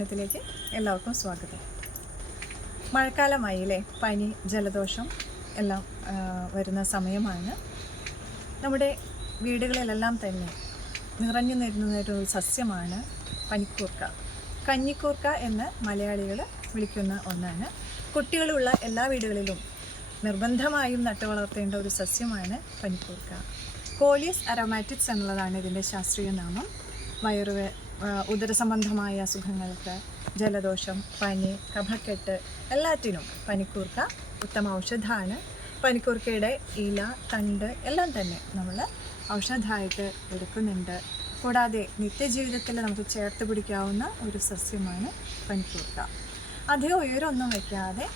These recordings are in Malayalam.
വൃന്ദാവനത്തിലേക്ക് എല്ലാവർക്കും സ്വാഗതം. മഴക്കാലമായില്ലേ? പനി ജലദോഷം എല്ലാം വരുന്ന സമയമാണ്. നമ്മുടെ വീടുകളിലെല്ലാം തന്നെ നിറഞ്ഞു നിരുന്ന ഒരു സസ്യമാണ് പനിക്കൂർക്ക. കഞ്ഞിക്കൂർക്ക എന്ന് മലയാളികൾ വിളിക്കുന്ന ഒന്നാണ്. കുട്ടികളുള്ള എല്ലാ വീടുകളിലും നിർബന്ധമായും നട്ടു വളർത്തേണ്ട ഒരു സസ്യമാണ് പനിക്കൂർക്ക. കോലിയസ് അറോമാറ്റിക്സ് എന്നുള്ളതാണ് ഇതിന്റെ ശാസ്ത്രീയ നാമം. വയറുവേ ഉദരസംബന്ധമായ അസുഖങ്ങൾക്ക് ജലദോഷം പനി കഫക്കെട്ട് എല്ലാറ്റിനും പനിക്കൂർക്ക ഉത്തമ ഔഷധമാണ് പനിക്കൂർക്കയുടെ ഇല തണ്ട് എല്ലാം തന്നെ നമ്മൾ ഔഷധമായിട്ട് എടുക്കുന്നുണ്ട്. കൂടാതെ നിത്യജീവിതത്തിൽ നമുക്ക് ചേർത്ത് പിടിക്കാവുന്ന ഒരു സസ്യമാണ് പനിക്കൂർക്ക. അധികം ഉയരമൊന്നും വയ്ക്കാതെ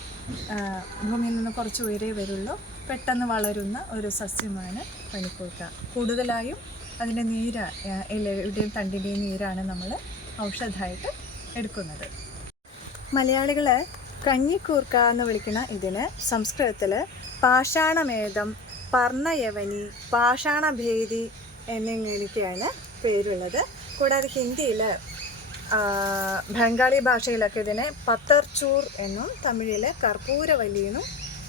ഭൂമിയിൽ നിന്ന് കുറച്ച് ഉയരേ വരുള്ളൂ. പെട്ടെന്ന് വളരുന്ന ഒരു സസ്യമാണ് പനിക്കൂർക്ക. കൂടുതലായും അതിന്റെ നീര ഇലയുടെയും തണ്ടിന്റെയും നീരാണ് നമ്മൾ ഔഷധമായിട്ട് എടുക്കുന്നത്. മലയാളികൾ കഞ്ഞിക്കൂർക്ക എന്ന് വിളിക്കുന്ന ഇതിന് സംസ്കൃതത്തിൽ പാഷാണമേധം പർണയവനി പാഷാണഭേദി എന്നിങ്ങനെയൊക്കെയാണ് പേരുള്ളത്. കൂടാതെ ഹിന്ദിയിൽ ബംഗാളി ഭാഷയിലൊക്കെ ഇതിനെ പത്തർച്ചൂർ എന്നും തമിഴിൽ കർപ്പൂരവല്ലി എന്നും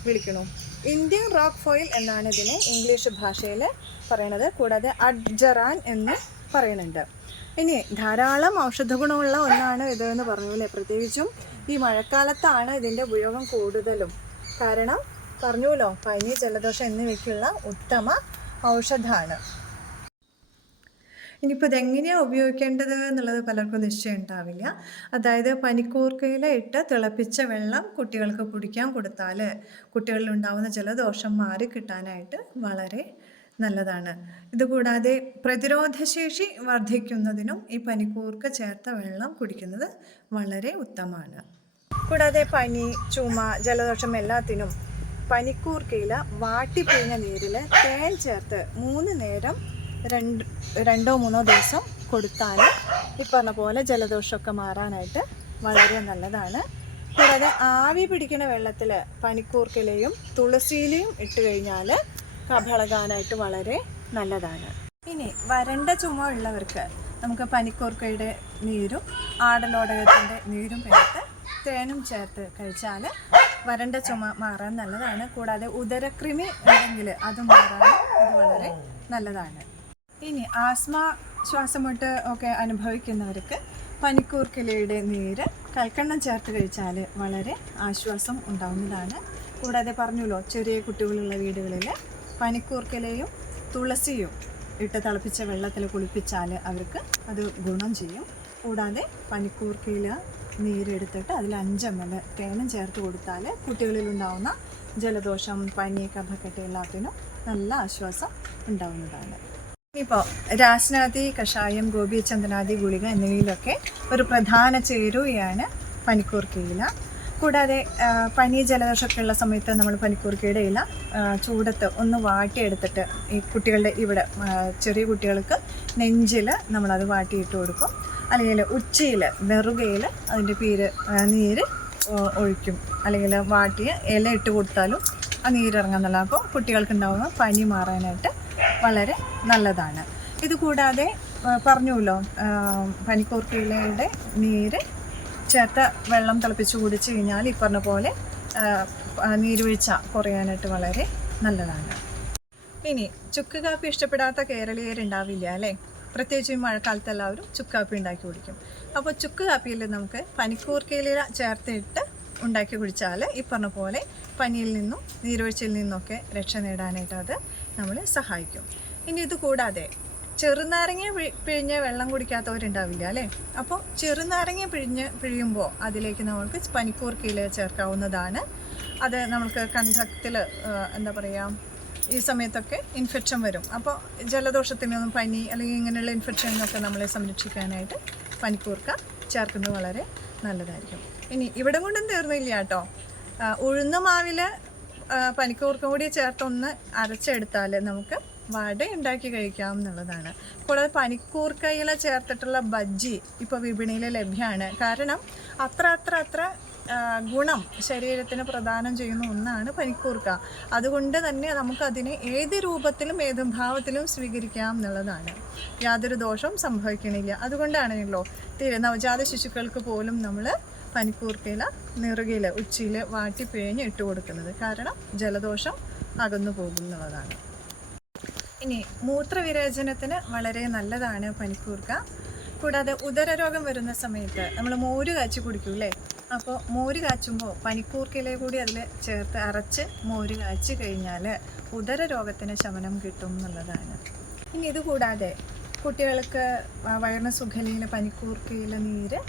വിളിക്കുന്നു. ഇന്ത്യൻ റോക്ക് ഫോയിൽ എന്നാണ് ഇതിനെ ഇംഗ്ലീഷ് ഭാഷയിൽ പറയുന്നത് കൂടാതെ അഡ്ജറാൻ എന്ന് പറയുന്നുണ്ട്. ഇനി ധാരാളം ഔഷധഗുണമുള്ള ഒന്നാണ് ഇത് എന്ന് പറഞ്ഞു പോലെ പ്രത്യേകിച്ചും ഈ മഴക്കാലത്താണ് ഇതിന്റെ ഉപയോഗം കൂടുതലും. കാരണം പറഞ്ഞുല്ലോ പനി ജലദോഷം എന്നിവയ്ക്കുള്ള ഉത്തമ ഔഷധമാണ്. ഇനിയിപ്പോൾ ഇതെങ്ങനെയാണ് ഉപയോഗിക്കേണ്ടത് എന്നുള്ളത് പലർക്കും നിശ്ചയം ഉണ്ടാവില്ല. അതായത് പനിക്കൂർക്കയില ഇട്ട് തിളപ്പിച്ച വെള്ളം കുട്ടികൾക്ക് കുടിക്കാൻ കൊടുത്താൽ കുട്ടികളിൽ ഉണ്ടാകുന്ന ജലദോഷം മാറി കിട്ടാനായിട്ട് വളരെ നല്ലതാണ്. ഇതുകൂടാതെ പ്രതിരോധശേഷി വർദ്ധിക്കുന്നതിനും ഈ പനിക്കൂർക്ക ചേർത്ത വെള്ളം കുടിക്കുന്നത് വളരെ ഉത്തമമാണ്. കൂടാതെ പനി ചുമ ജലദോഷം എല്ലാത്തിനും പനിക്കൂർക്കയില വാട്ടിപ്പിഴിഞ്ഞ നീരിൽ തേൻ ചേർത്ത് മൂന്ന് നേരം രണ്ട് രണ്ടോ മൂന്നോ ദിവസം കൊടുത്താൽ ഈ പറഞ്ഞ പോലെ ജലദോഷമൊക്കെ മാറാനായിട്ട് വളരെ നല്ലതാണ്. കൂടാതെ ആവി പിടിക്കുന്ന വെള്ളത്തിൽ പനിക്കൂർക്കിലയും തുളസിയിലയും ഇട്ട് കഴിഞ്ഞാൽ കബളകാനായിട്ട് വളരെ നല്ലതാണ്. ഇനി വരണ്ട ചുമ ഉള്ളവർക്ക് നമുക്ക് പനിക്കൂർക്കയുടെ നീരും ആടലോടകത്തിന്റെ നീരും എടുത്ത് തേനും ചേർത്ത് കഴിച്ചാൽ വരണ്ട ചുമ മാറാൻ നല്ലതാണ്. കൂടാതെ ഉദരക്രിമി ഉണ്ടെങ്കിൽ അത് മാറാൻ ഇത് വളരെ നല്ലതാണ്. ഇനി ആസ്മ ശ്വാസമുട്ട് ഒക്കെ അനുഭവിക്കുന്നവർക്ക് പനിക്കൂർക്കിലയുടെ നീര് കൽക്കണ്ണം ചേർത്ത് കഴിച്ചാൽ വളരെ ആശ്വാസം ഉണ്ടാവുന്നതാണ്. കൂടാതെ പറഞ്ഞല്ലോ ചെറിയ കുട്ടികളുള്ള വീടുകളിൽ പനിക്കൂർക്കിലയും തുളസിയും ഇട്ട് തിളപ്പിച്ച വെള്ളത്തിൽ കുളിപ്പിച്ചാൽ അവർക്ക് അത് ഗുണം ചെയ്യും. കൂടാതെ പനിക്കൂർക്കയില നീരെടുത്തിട്ട് അതിൽ അഞ്ച് തേനും ചേർത്ത് കൊടുത്താൽ കുട്ടികളിലുണ്ടാവുന്ന ജലദോഷം പനി കഫക്കെട്ട് എല്ലാത്തിനും നല്ല ആശ്വാസം ഉണ്ടാവുന്നതാണ്. ഇപ്പോൾ രാസ്നാദി കഷായം ഗോപി ചന്ദനാദി ഗുളിക എന്നിവയിലൊക്കെ ഒരു പ്രധാന ചേരുവയാണ് പനിക്കൂർക്കയില കൂടാതെ പനി ജലദോഷമൊക്കെ ഉള്ള സമയത്ത് നമ്മൾ പനിക്കൂർക്കയുടെ ഇല ചൂടത്ത് ഒന്ന് വാട്ടിയെടുത്തിട്ട് ഈ കുട്ടികളുടെ ഇവിടെ ചെറിയ കുട്ടികൾക്ക് നെഞ്ചിൽ നമ്മളത് വാട്ടിയിട്ട് കൊടുക്കും. അല്ലെങ്കിൽ ഉച്ചയിൽ വെറുകയിൽ അതിന്റെ പീര് നീര് ഒഴിക്കും. അല്ലെങ്കിൽ വാട്ടിയ ഇല ഇട്ട് കൊടുത്താലും ആ നീരിറങ്ങുന്നുള്ള അപ്പോൾ കുട്ടികൾക്കുണ്ടാവുന്ന പനി മാറാനായിട്ട് വളരെ നല്ലതാണ്. ഇത് കൂടാതെ ആ, പറഞ്ഞുല്ലോ ആ, പനിക്കൂർക്കയിലയുടെ നീര് ചേർത്ത വെള്ളം തിളപ്പിച്ച് കുടിച്ചു കഴിഞ്ഞാൽ ഈ പറഞ്ഞ പോലെ നീരുവീഴ്ച കുറയാനായിട്ട് വളരെ നല്ലതാണ്. ഇനി ചുക്ക് കാപ്പി ഇഷ്ടപ്പെടാത്ത കേരളീയരുണ്ടാവില്ല അല്ലേ? പ്രത്യേകിച്ച് ഈ മഴക്കാലത്ത് എല്ലാവരും ചുക്ക് കാപ്പി ഉണ്ടാക്കി കുടിക്കും. അപ്പോൾ ചുക്ക് കാപ്പിയിൽ നമുക്ക് പനിക്കൂർക്കയില ചേർത്തിട്ട് ഉണ്ടാക്കി കുടിച്ചാൽ ഈ പറഞ്ഞ പോലെ പനിയിൽ നിന്നും നീരൊഴിച്ചിൽ നിന്നൊക്കെ രക്ഷ നേടാനായിട്ട് അത് നമ്മളെ സഹായിക്കും. ഇനി ഇത് കൂടാതെ ചെറുനാരങ്ങ പിഴിഞ്ഞ് വെള്ളം കുടിക്കാത്തവരുണ്ടാവില്ല അല്ലേ? അപ്പോൾ ചെറുനാരങ്ങ പിഴിഞ്ഞ് പിഴിയുമ്പോൾ അതിലേക്ക് നമുക്ക് പനിക്കൂർക്കയില ചേർക്കാവുന്നതാണ്. അത് നമുക്ക് കണ്ടക്തിൽ എന്താ പറയുക ഈ സമയത്തൊക്കെ ഇൻഫെക്ഷൻ വരും. അപ്പോൾ ജലദോഷത്തിനൊന്നും പനി അല്ലെങ്കിൽ ഇങ്ങനെയുള്ള ഇൻഫെക്ഷനൊക്കെ നമ്മളെ സംരക്ഷിക്കാനായിട്ട് പനിക്കൂർക്ക ചേർക്കുന്നത് വളരെ നല്ലതായിരിക്കും. ഇനി ഇവിടെ കൊണ്ടും തീർന്നില്ല കേട്ടോ. ഉഴുന്ന മാവിൽ പനിക്കൂർക്ക കൂടി ചേർത്തൊന്ന് അരച്ചെടുത്താൽ നമുക്ക് വട ഉണ്ടാക്കി കഴിക്കാം എന്നുള്ളതാണ്. കൂടാതെ പനിക്കൂർക്കയില ചേർത്തിട്ടുള്ള ബജ്ജി ഇപ്പോൾ വിപണിയിൽ ലഭ്യമാണ് കാരണം അത്ര അത്ര അത്ര ഗുണം ശരീരത്തിന് പ്രദാനം ചെയ്യുന്ന ഒന്നാണ് പനിക്കൂർക്ക. അതുകൊണ്ട് തന്നെ നമുക്കതിനെ ഏത് രൂപത്തിലും ഏത് ഭാവത്തിലും സ്വീകരിക്കാം എന്നുള്ളതാണ്. യാതൊരു ദോഷവും സംഭവിക്കണില്ല. അതുകൊണ്ടാണല്ലോ നവജാത ശിശുക്കൾക്ക് പോലും നമ്മൾ പനിക്കൂർക്കയില നിറുകയില ഉച്ചിയിൽ വാട്ടി പിഴിഞ്ഞ് ഇട്ട് കൊടുക്കുന്നത്. കാരണം ജലദോഷം അകന്നു പോകുന്നുള്ളതാണ് ഇനി മൂത്രവിരേചനത്തിന് വളരെ നല്ലതാണ് പനിക്കൂർക്ക. കൂടാതെ ഉദരരോഗം വരുന്ന സമയത്ത് നമ്മൾ മോര് കാച്ചി കുടിക്കൂലേ അപ്പോൾ മോര് കാച്ചുമ്പോൾ പനിക്കൂർക്കയിലെ കൂടി അതിൽ ചേർത്ത് അരച്ച് മോര് കാച്ചി കഴിഞ്ഞാൽ ഉദരരോഗത്തിന് ശമനം കിട്ടും എന്നുള്ളതാണ്. ഇനി ഇതുകൂടാതെ കുട്ടികൾക്ക് വയറിന് സുഖലിയിൽ പനിക്കൂർക്കയിലെ നീര്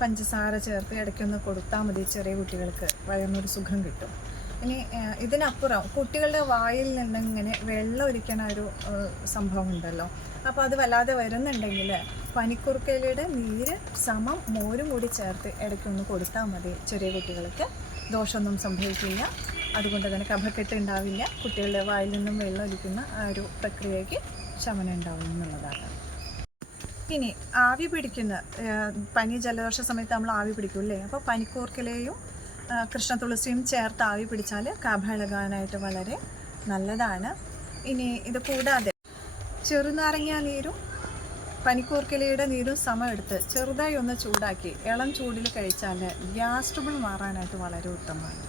പഞ്ചസാര ചേർത്ത് ഇടയ്ക്കൊന്ന് കൊടുത്താൽ മതി ചെറിയ കുട്ടികൾക്ക്. വയറിനൊരു സുഖം കിട്ടും. ഇനി ഇതിനപ്പുറം കുട്ടികളുടെ വായിൽ നിന്ന് ഇങ്ങനെ വെള്ളം ഒലിക്കണ ഒരു സംഭവം ഉണ്ടല്ലോ അപ്പോൾ അത് വല്ലാതെ വരുന്നുണ്ടെങ്കിൽ പനിക്കുറുക്കയിലയുടെ നീര് സമം മോരും കൂടി ചേർത്ത് ഇടയ്ക്കൊന്ന് കൊടുത്താൽ മതി ചെറിയ കുട്ടികൾക്ക്. ദോഷമൊന്നും സംഭവിക്കില്ല. അതുകൊണ്ട് തന്നെ കഫക്കെട്ട് ഉണ്ടാവില്ല. കുട്ടികളുടെ വായിൽ നിന്നും വെള്ളം ഒലിക്കുന്ന ആ ഒരു പ്രക്രിയയ്ക്ക് ശമനം ഉണ്ടാവും എന്നുള്ളതാണ്. ഇനി ആവി പിടിക്കുന്ന പനി ജലദോഷ സമയത്ത് നമ്മൾ ആവി പിടിക്കും അല്ലേ? അപ്പോൾ പനിക്കൂർക്കലയും കൃഷ്ണ തുളസിയും ചേർത്ത് ആവി പിടിച്ചാൽ കഫ ഇളകാനായിട്ട് വളരെ നല്ലതാണ്. ഇനി ഇത് കൂടാതെ ചെറുനാരങ്ങ നീരും പനിക്കൂർക്കലയുടെ നീരും സമം എടുത്ത് ചെറുതായി ഒന്ന് ചൂടാക്കി ഇളം ചൂടിൽ കഴിച്ചാൽ ഗ്യാസ് ട്രബിൾ മാറാനായിട്ട് വളരെ ഉത്തമമാണ്.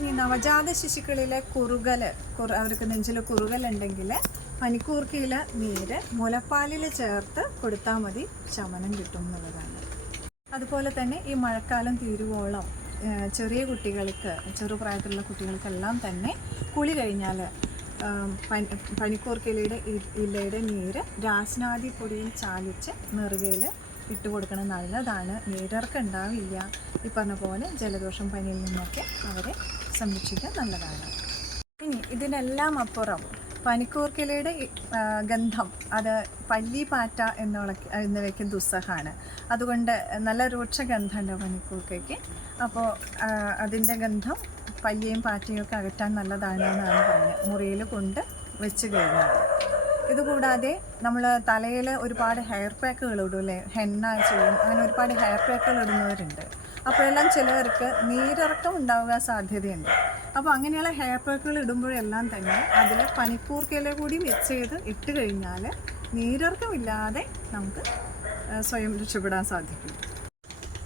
ഇനി നവജാത ശിശുക്കളിലെ കുറുകൽ കുറു അവർക്ക് നെഞ്ചിൽ കുറുകലുണ്ടെങ്കിൽ പനിക്കൂർക്കയില നീര് മുലപ്പാലിൽ ചേർത്ത് കൊടുത്താൽ മതി ശമനം കിട്ടും എന്നുള്ളതാണ്. അതുപോലെ തന്നെ ഈ മഴക്കാലം തീരുവോളം ചെറിയ കുട്ടികൾക്ക് ചെറുപ്രായത്തിലുള്ള കുട്ടികൾക്കെല്ലാം തന്നെ കുളി കഴിഞ്ഞാൽ പനി ഇലയുടെ നീര് രാസ്നാദി പൊടിയിൽ ചാലിച്ച് നെറുകയിൽ ഇട്ട് കൊടുക്കണം. നല്ലതാണ്. നീരർക്ക് ഉണ്ടാവില്ല ഈ പറഞ്ഞ പോലെ ജലദോഷം പനിയിൽ നിന്നൊക്കെ അവരെ സംരക്ഷിക്കാൻ നല്ലതാണ്. ഇനി ഇതിനെല്ലാം അപ്പുറം പനിക്കൂർക്കിലയുടെ ഗന്ധം അത് പല്ലി പാറ്റ എന്നുള്ള എന്നിവയ്ക്ക് ദുസ്സഹമാണ് അതുകൊണ്ട് നല്ല രൂക്ഷ ഗന്ധമുണ്ട് പനിക്കൂർക്കയ്ക്ക്. അപ്പോൾ അതിന്റെ ഗന്ധം പല്ലിയും പാറ്റയും ഒക്കെ അകറ്റാൻ നല്ലതാണ് എന്നാണ് പറഞ്ഞത്. മുറിയിൽ കൊണ്ട് വെച്ച് കഴിഞ്ഞാൽ. ഇതുകൂടാതെ നമ്മൾ തലയിൽ ഒരുപാട് ഹെയർ പാക്കുകൾ ഇടും അല്ലേ? ഹെന്ന ചെയ്യും. അങ്ങനെ ഒരുപാട് ഹെയർ പാക്കുകൾ ഇടുന്നവരുണ്ട്. അപ്പോഴെല്ലാം ചിലവർക്ക് നീരിറക്കം ഉണ്ടാവുക സാധ്യതയുണ്ട്. അപ്പോൾ അങ്ങനെയുള്ള ഹെയർ പാക്കുകൾ ഇടുമ്പോഴെല്ലാം തന്നെ അതിൽ പനിക്കൂർക്കയില കൂടി മിക്സ് ചെയ്ത് ഇട്ട് കഴിഞ്ഞാൽ നീരിറക്കമില്ലാതെ നമുക്ക് സ്വയം രക്ഷപ്പെടാൻ സാധിക്കും.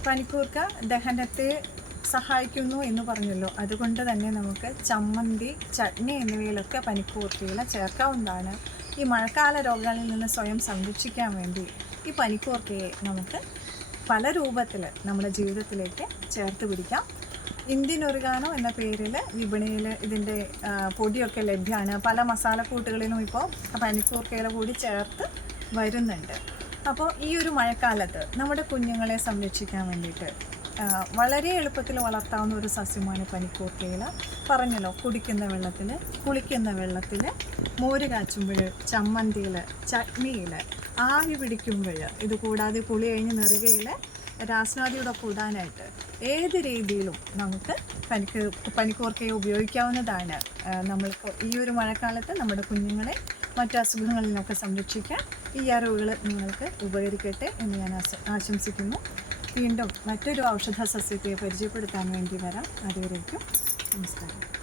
പനിക്കൂർക്ക ദഹനത്തെ സഹായിക്കുന്നു എന്ന് പറഞ്ഞല്ലോ. അതുകൊണ്ട് തന്നെ നമുക്ക് ചമ്മന്തി ചട്നി എന്നിവയിലൊക്കെ പനിക്കൂർക്കയില ചേർക്കാവുന്നതാണ്. ഈ മഴക്കാല രോഗങ്ങളിൽ നിന്ന് സ്വയം സംരക്ഷിക്കാൻ വേണ്ടി ഈ പനിക്കൂർക്കയെ നമുക്ക് പല രൂപത്തിൽ നമ്മുടെ ജീവിതത്തിലേക്ക് ചേർത്ത് പിടിക്കാം. ഇന്ത്യൻ ഒറിഗാനോ എന്ന പേരിൽ വിപണിയിൽ ഇതിന്റെ പൊടിയൊക്കെ ലഭ്യമാണ് പല മസാലക്കൂട്ടുകളിലും ഇപ്പോൾ പനിക്കൂർക്കയില കൂടി ചേർത്ത് വരുന്നുണ്ട്. അപ്പോൾ ഈ ഒരു മഴക്കാലത്ത് നമ്മുടെ കുഞ്ഞുങ്ങളെ സംരക്ഷിക്കാൻ വേണ്ടിയിട്ട് വളരെ എളുപ്പത്തിൽ വളർത്താവുന്ന ഒരു സസ്യമാണ് പനിക്കൂർക്കയില പറഞ്ഞല്ലോ കുടിക്കുന്ന വെള്ളത്തിൽ കുളിക്കുന്ന വെള്ളത്തിൽ മോര് കാച്ചുമ്പോൾ ചമ്മന്തിയിൽ ചട്നിയിൽ ആവി പിടിക്കുമ്പോൾ ഇത് കൂടാതെ പുളി കഴിഞ്ഞ് നെറുകയിൽ രാസ്നാദിയുടെ കൂടാനായിട്ട് ഏത് രീതിയിലും നമുക്ക് പനിക്ക് പനിക്കൂർക്കയെ ഉപയോഗിക്കാവുന്നതാണ്. നമ്മൾക്ക് ഈ ഒരു മഴക്കാലത്ത് നമ്മുടെ കുഞ്ഞുങ്ങളെ മറ്റു അസുഖങ്ങളിൽ നിന്നൊക്കെ സംരക്ഷിക്കാൻ ഈ അറിവുകൾ നിങ്ങൾക്ക് ഉപകരിക്കട്ടെ എന്ന് ഞാൻ ആശംസിക്കുന്നു. വീണ്ടും മറ്റൊരു ഔഷധ സസ്യത്തെ പരിചയപ്പെടുത്താൻ വേണ്ടി വരാം. അതുവരേക്കും നമസ്കാരം.